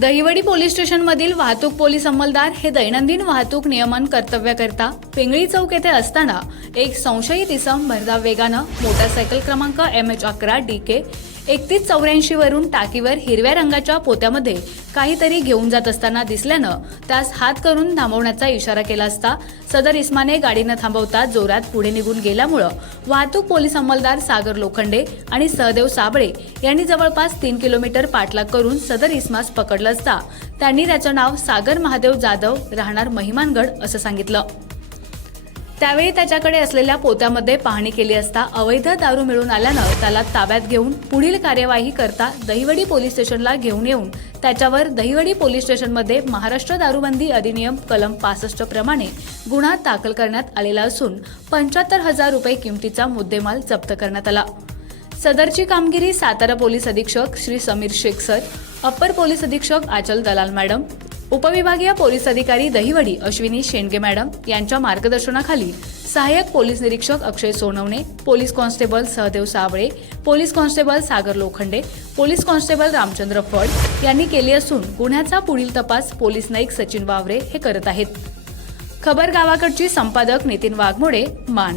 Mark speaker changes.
Speaker 1: Dahiwadi police स्टेशनमधील वाहतूक police अंमलदार हे दैनंदिन वाहतूक नियमन कर्तव्याकरता. पिंगळी चौक येथे असताना एक संशयित इसम भरधाव वेगानं मोटारसायकल क्रमांक एम एच अकरा डी के एकतीस चौऱ्याऐंशी वरून टाकीवर हिरव्या रंगाच्या पोत्यामध्ये काहीतरी घेऊन जात असताना दिसल्यानं त्यास हात करून थांबवण्याचा इशारा केला असता सदर इस्माने गाडी न थांबवता जोरात पुढे निघून गेल्यामुळं वाहतूक पोलीस अंमलदार सागर लोखंडे आणि सहदेव साबळे यांनी जवळपास तीन किलोमीटर पाठलाग करून सदर इस्मास पकडलं असता त्यांनी त्याचं नाव सागर महादेव जाधव राहणार महिमानगड असं सांगितलं. त्यावेळी त्याच्याकडे असलेल्या पोत्यामध्ये पाहणी केली असता अवैध दारू मिळून आल्यानं त्याला ताब्यात घेऊन पुढील कार्यवाही करता दहिवडी पोलीस स्टेशनला घेऊन येऊन त्याच्यावर दहिवडी पोलीस स्टेशनमध्ये महाराष्ट्र दारूबंदी अधिनियम कलम पासष्ट प्रमाणे गुन्हा दाखल करण्यात आलेला असून पंच्याहत्तर हजार रुपये किमतीचा मुद्देमाल जप्त करण्यात आला. सदरची कामगिरी सातारा पोलीस अधीक्षक Shri Sameer Shaikh sir upper police अधीक्षक आचल दलाल मॅडम उपविभागीय पोलीस अधिकारी दहिवडी अश्विनी शेंडगे मॅडम यांच्या मार्गदर्शनाखाली सहाय्यक पोलीस निरीक्षक Akshay Sonawane police constable Sahdev Sawale police constable Sagar Lokhande police constable Ramchandra Phad यांनी केली असून गुन्ह्याचा पुढील तपास पोलीस नाईक सचिन वावरे हे करत आहेत. खबर गावाकडची संपादक नितीन वाघमोडे मान.